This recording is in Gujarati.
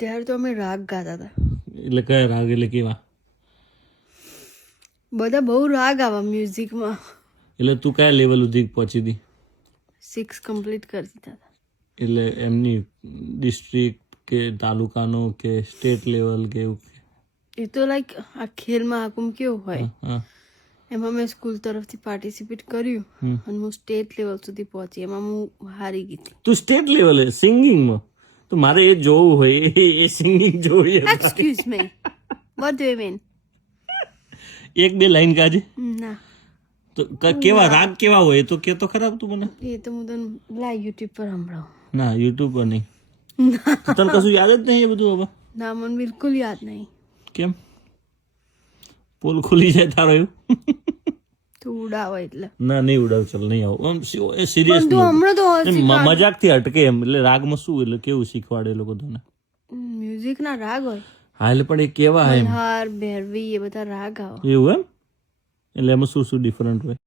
ત્યારે તો અમે રાગ ગાતા હતા. એટલે કયા રાગ એટલે કેવા? બધા બહુ રાગ આવા મ્યુઝિકમાં. એટલે તું કયા લેવલ સુધી પહોંચી હતી? 6 કમ્પ્લીટ કરી દીધા હતા. એટલે એમની ડિસ્ટ્રિક્ટ કે તાલુકાનો કે સ્ટેટ લેવલ કે એવું? એ તો લાઈક આ ખેલ મહાકુંભ કેવું હોય હા. એમાં મેં સ્કૂલ તરફથી પાર્ટિસિપેટ કર્યું અને હું સ્ટેટ લેવલ સુધી પહોંચી. એમાં હું હારી ગઈ હતી. તું સ્ટેટ લેવલે સિંગિંગમાં? તો મારે એ જોવું હોય, એ સિંગિંગ જોવી. Excuse me, what do you mean? એક બે લાઈન ગાજે. ના, તો કેવા રાગ કેવા હોય તો કે તો ખરાબ તું મને. એ તો હું તને યુટ્યુબ પર સંભળાવું. ના, યુટ્યુબ પર નહીં. તો તને કશું યાદ જ નહીં એ બધું હવે? ના, મને બિલકુલ યાદ નહીં. કેમ? પોલ ખુલી જાય તારો એવું? તું ઉડાવો એટલે. ના, નહીં ઉડાવ, ચાલ નહીં આવું. એ સિરિયસ તું હમણાં તો મજાકથી હટકે એમ. એટલે રાગમાં શું એટલે કેવું શીખવાડે એ લોકો તને? મ્યુઝિક ના રાગ હોય. હા, એટલે પણ એ કેવા એમ? મલ્હાર, ભૈરવી એ બધા રાગ આવે. એવું એમ? એટલે એમાં શું શું ડિફરન્ટ હોય?